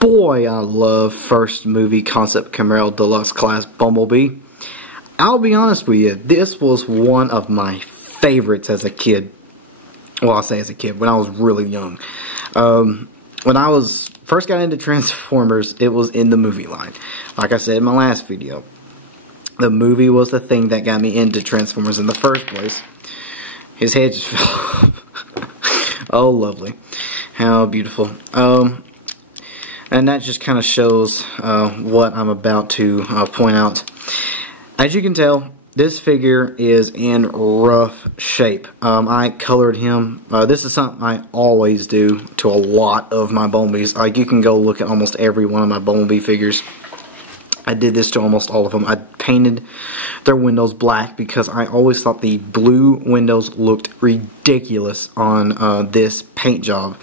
Boy, I love first movie concept Camaro Deluxe Class Bumblebee. I'll be honest with you, this was one of my favorites as a kid. Well, I'll say as a kid, when I was really young. When I first got into Transformers, it was in the movie line. Like I said in my last video, the movie was the thing that got me into Transformers in the first place. His head just fell off. Oh, lovely. How beautiful. And that just kind of shows what I'm about to point out. As you can tell, this figure is in rough shape. I colored him. This is something I always do to a lot of my Bumblebees. Like, you can go look at almost every one of my Bumblebee figures. I did this to almost all of them. I painted their windows black because I always thought the blue windows looked ridiculous on this paint job.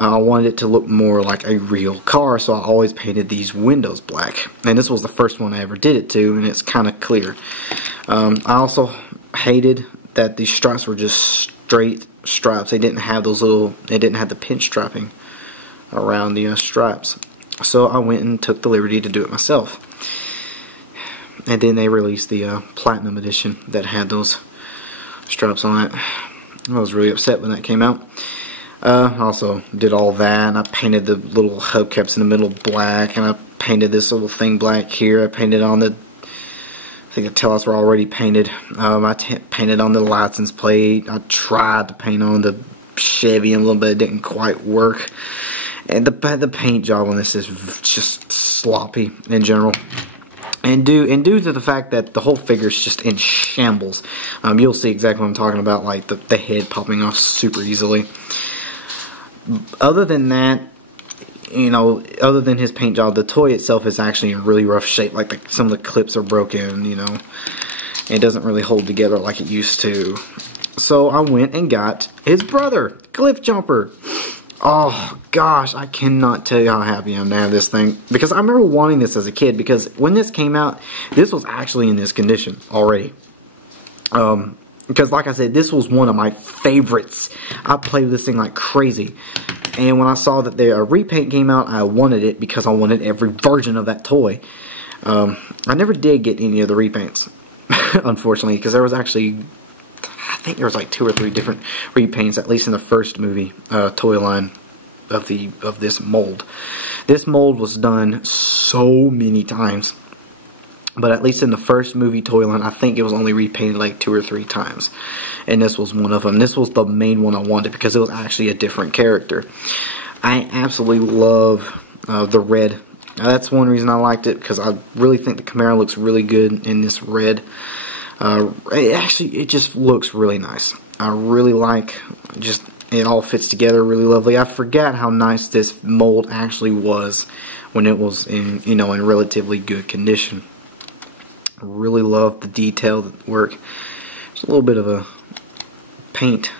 I wanted it to look more like a real car, so I always painted these windows black. And this was the first one I ever did it to, and it's kind of clear. I also hated that these stripes were just straight stripes. They didn't have those little, they didn't have the pinstriping around the stripes. So I went and took the liberty to do it myself. And then they released the Platinum Edition that had those stripes on it. I was really upset when that came out. Also did all that, and I painted the little hubcaps in the middle black, and I painted this little thing black here. I painted on the, I think the taillights were already painted. I painted on the license plate. I tried to paint on the Chevy a little bit. It didn't quite work. And the paint job on this is just sloppy in general. And due to the fact that the whole figure is just in shambles, you'll see exactly what I'm talking about, like the head popping off super easily. Other than that, you know, other than his paint job, the toy itself is actually in really rough shape. Like some of the clips are broken, you know. It doesn't really hold together like it used to. So I went and got his brother, Cliffjumper. Oh gosh, I cannot tell you how happy I am to have this thing. Because I remember wanting this as a kid, because when this came out, this was actually in this condition already. Because like I said, this was one of my favorites. I played with this thing like crazy. And when I saw that the repaint came out, I wanted it because I wanted every version of that toy. I never did get any of the repaints, unfortunately, because there was actually, I think there was like 2 or 3 different repaints, at least in the first movie toy line of this mold. This mold was done so many times, but at least in the first movie toy line, I think it was only repainted like 2 or 3 times, and this was one of them. This was the main one I wanted because it was actually a different character. I absolutely love the red. Now, that's one reason I liked it, because I really think the Camaro looks really good in this red. It just looks really nice. I really like, just, it all fits together really lovely. I forgot how nice this mold actually was when it was in, you know, in relatively good condition. I really love the detail work. There's a little bit of a paint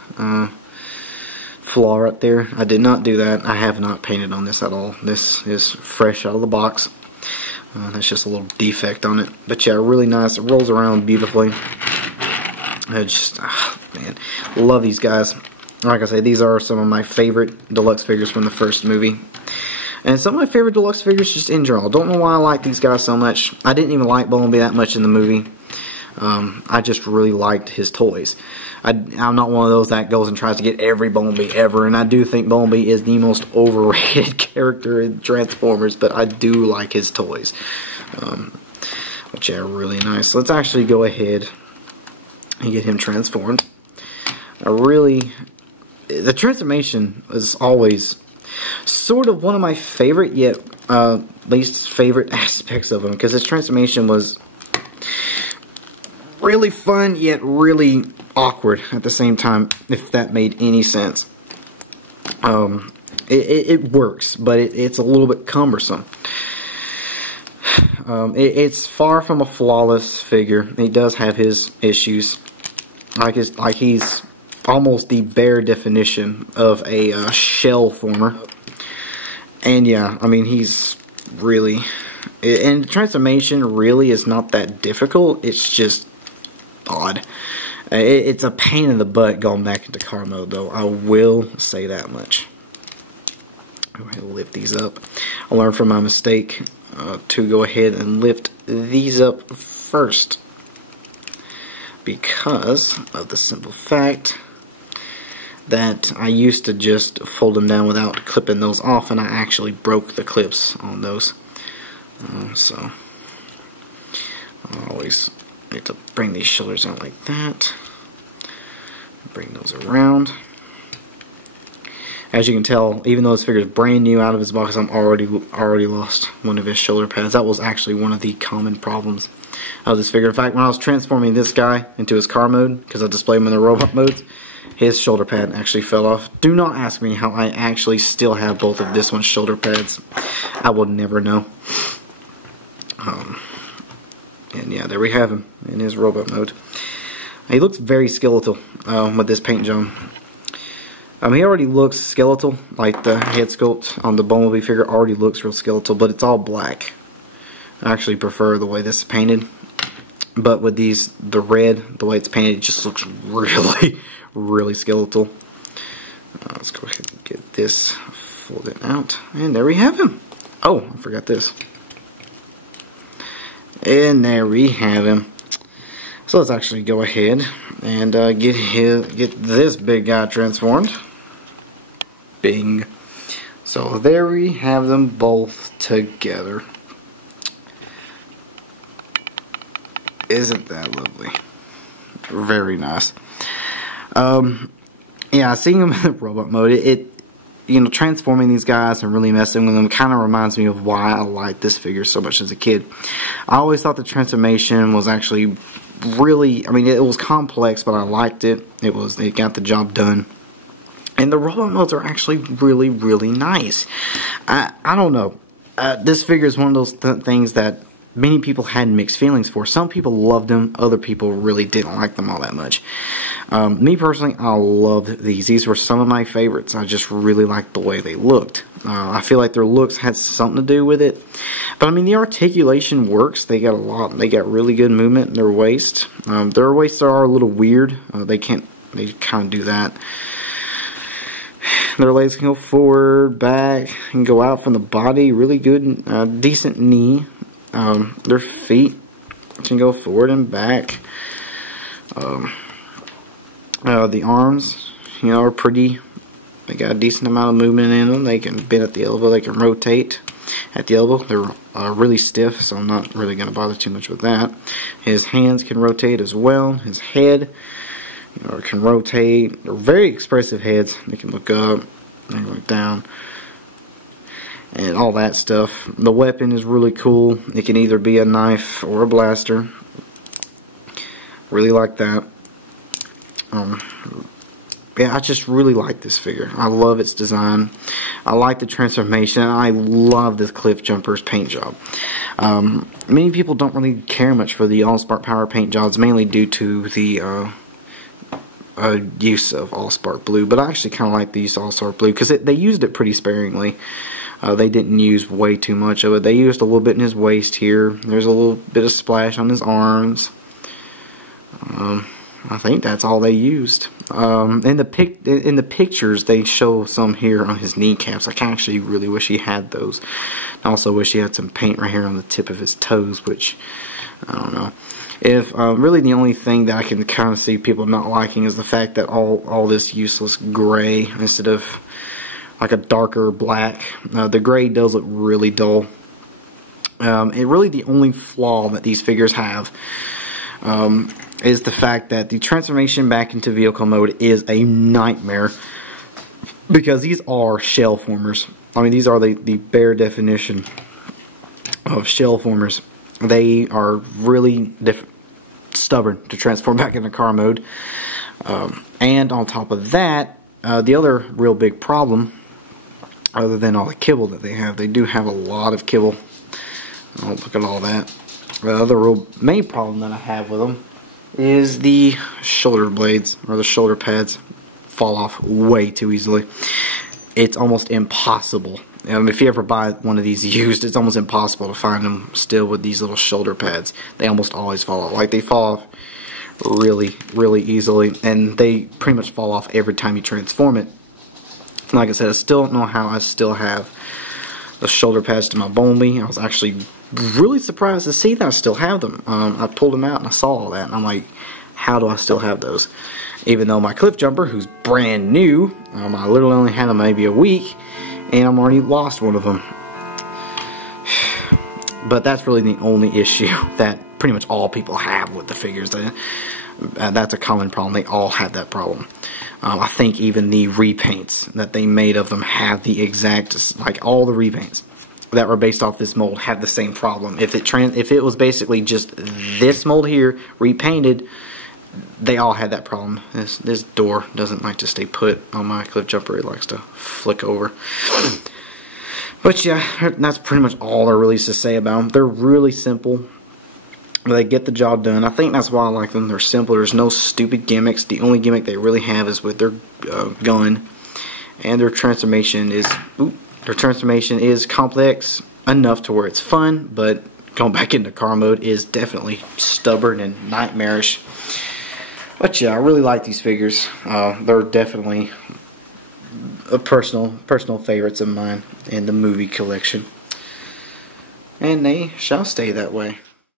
flaw right there. I did not do that. I have not painted on this at all. This is fresh out of the box. That's just a little defect on it. But yeah, really nice. It rolls around beautifully. I just, man, love these guys. Like I say, these are some of my favorite deluxe figures from the first movie. And some of my favorite deluxe figures just in general. Don't know why I like these guys so much. I didn't even like Bumblebee that much in the movie. I just really liked his toys. I'm not one of those that goes and tries to get every Bumblebee ever, and I do think Bumblebee is the most overrated character in Transformers, but I do like his toys. Which are really nice. Let's actually go ahead and get him transformed. The transformation is always sort of one of my favorite, yet least favorite aspects of him, because his transformation was really fun, yet really awkward at the same time, if that made any sense. It works, but it's a little bit cumbersome. It's far from a flawless figure. He does have his issues. Like he's almost the bare definition of a shell former. And yeah, I mean, he's really, and transformation really is not that difficult. It's just odd. It's a pain in the butt going back into car mode, though. I will say that much. Go ahead and lift these up. I learned from my mistake to go ahead and lift these up first, because of the simple fact that I used to just fold them down without clipping those off, and I actually broke the clips on those. So I always need to bring these shoulders out like that. Bring those around. As you can tell, even though this figure is brand new out of his box, I'm already lost one of his shoulder pads. That was actually one of the common problems of this figure. In fact, when I was transforming this guy into his car mode, because I displayed him in the robot modes, his shoulder pad actually fell off. Do not ask me how I actually still have both of this one's shoulder pads. I will never know. And yeah, there we have him in his robot mode. He looks very skeletal with this paint job. He already looks skeletal, like the head sculpt on the Bumblebee figure already looks real skeletal, but it's all black. I actually prefer the way this is painted. But with these, the red, the way it's painted, it just looks really, really skeletal. Let's go ahead and get this folded out. And there we have him. Oh, I forgot this. And there we have him. So let's actually go ahead and get this big guy transformed. Bing. So there we have them both together. Isn't that lovely? Very nice. Yeah, seeing them in the robot mode, you know, transforming these guys and really messing with them kind of reminds me of why I liked this figure so much as a kid. I always thought the transformation was actually really, I mean, it was complex, but I liked it. It got the job done. And the robot modes are actually really, really nice. I don't know. This figure is one of those things that many people had mixed feelings for. Some people loved them, other people really didn't like them all that much. Me personally, I loved these. These were some of my favorites. I just really liked the way they looked. I feel like their looks had something to do with it. But I mean, the articulation works. They got really good movement in their waist. Their waists are a little weird. They kind of do that. Their legs can go forward, back, and go out from the body. Really good, decent knee. Their feet can go forward and back. The arms, you know, are pretty. They got a decent amount of movement in them. They can bend at the elbow. They can rotate at the elbow. They're really stiff, so I'm not really going to bother too much with that. His hands can rotate as well. His head, you know, can rotate. They're very expressive heads. They can look up, they can look down, and all that stuff. The weapon is really cool. It can either be a knife or a blaster. Really like that. Yeah, I just really like this figure. I love its design. I like the transformation. I love this Cliffjumper's paint job. Many people don't really care much for the Allspark Power paint jobs, mainly due to the use of Allspark Blue. But I actually kind of like the use of Allspark Blue because they used it pretty sparingly. They didn't use way too much of it. They used a little bit in his waist here. There's a little bit of splash on his arms. I think that's all they used. In the pictures, they show some here on his kneecaps. I actually really wish he had those. I also wish he had some paint right here on the tip of his toes, which, I don't know. If really the only thing that I can kind of see people not liking is the fact that all this useless gray instead of like a darker black. The gray does look really dull. Really the only flaw that these figures have is the fact that the transformation back into vehicle mode is a nightmare because these are shell formers. I mean, these are the bare definition of shell formers. They are really stubborn to transform back into car mode. And on top of that, the other real big problem, other than all the kibble that they do have a lot of kibble. Oh, look at all that. The other real main problem that I have with them is the shoulder blades, or the shoulder pads, fall off way too easily. It's almost impossible. If you ever buy one of these used, it's almost impossible to find them still with these little shoulder pads. They almost always fall off. Like, they fall off really, really easily, and they pretty much fall off every time you transform it. Like I said, I still don't know how I still have the shoulder pads to my Bumblebee. I was actually really surprised to see that I still have them. I pulled them out and I saw all that, and I'm like, how do I still have those? Even though my Cliffjumper, who's brand new, I literally only had them maybe a week, and I'm already lost one of them. But that's really the only issue that pretty much all people have with the figures. That's a common problem. They all have that problem. I think even the repaints that they made of them have the exact, like all the repaints that were based off this mold have the same problem. If it was basically just this mold here repainted, they all had that problem. This door doesn't like to stay put on my Cliffjumper. It likes to flick over. But yeah, that's pretty much all there really is to say about them. They're really simple. They get the job done. I think that's why I like them. They're simple. There's no stupid gimmicks. The only gimmick they really have is with their gun, and their transformation is complex enough to where it's fun, but going back into car mode is definitely stubborn and nightmarish. But yeah, I really like these figures. They're definitely a personal favorites of mine in the movie collection, and they shall stay that way.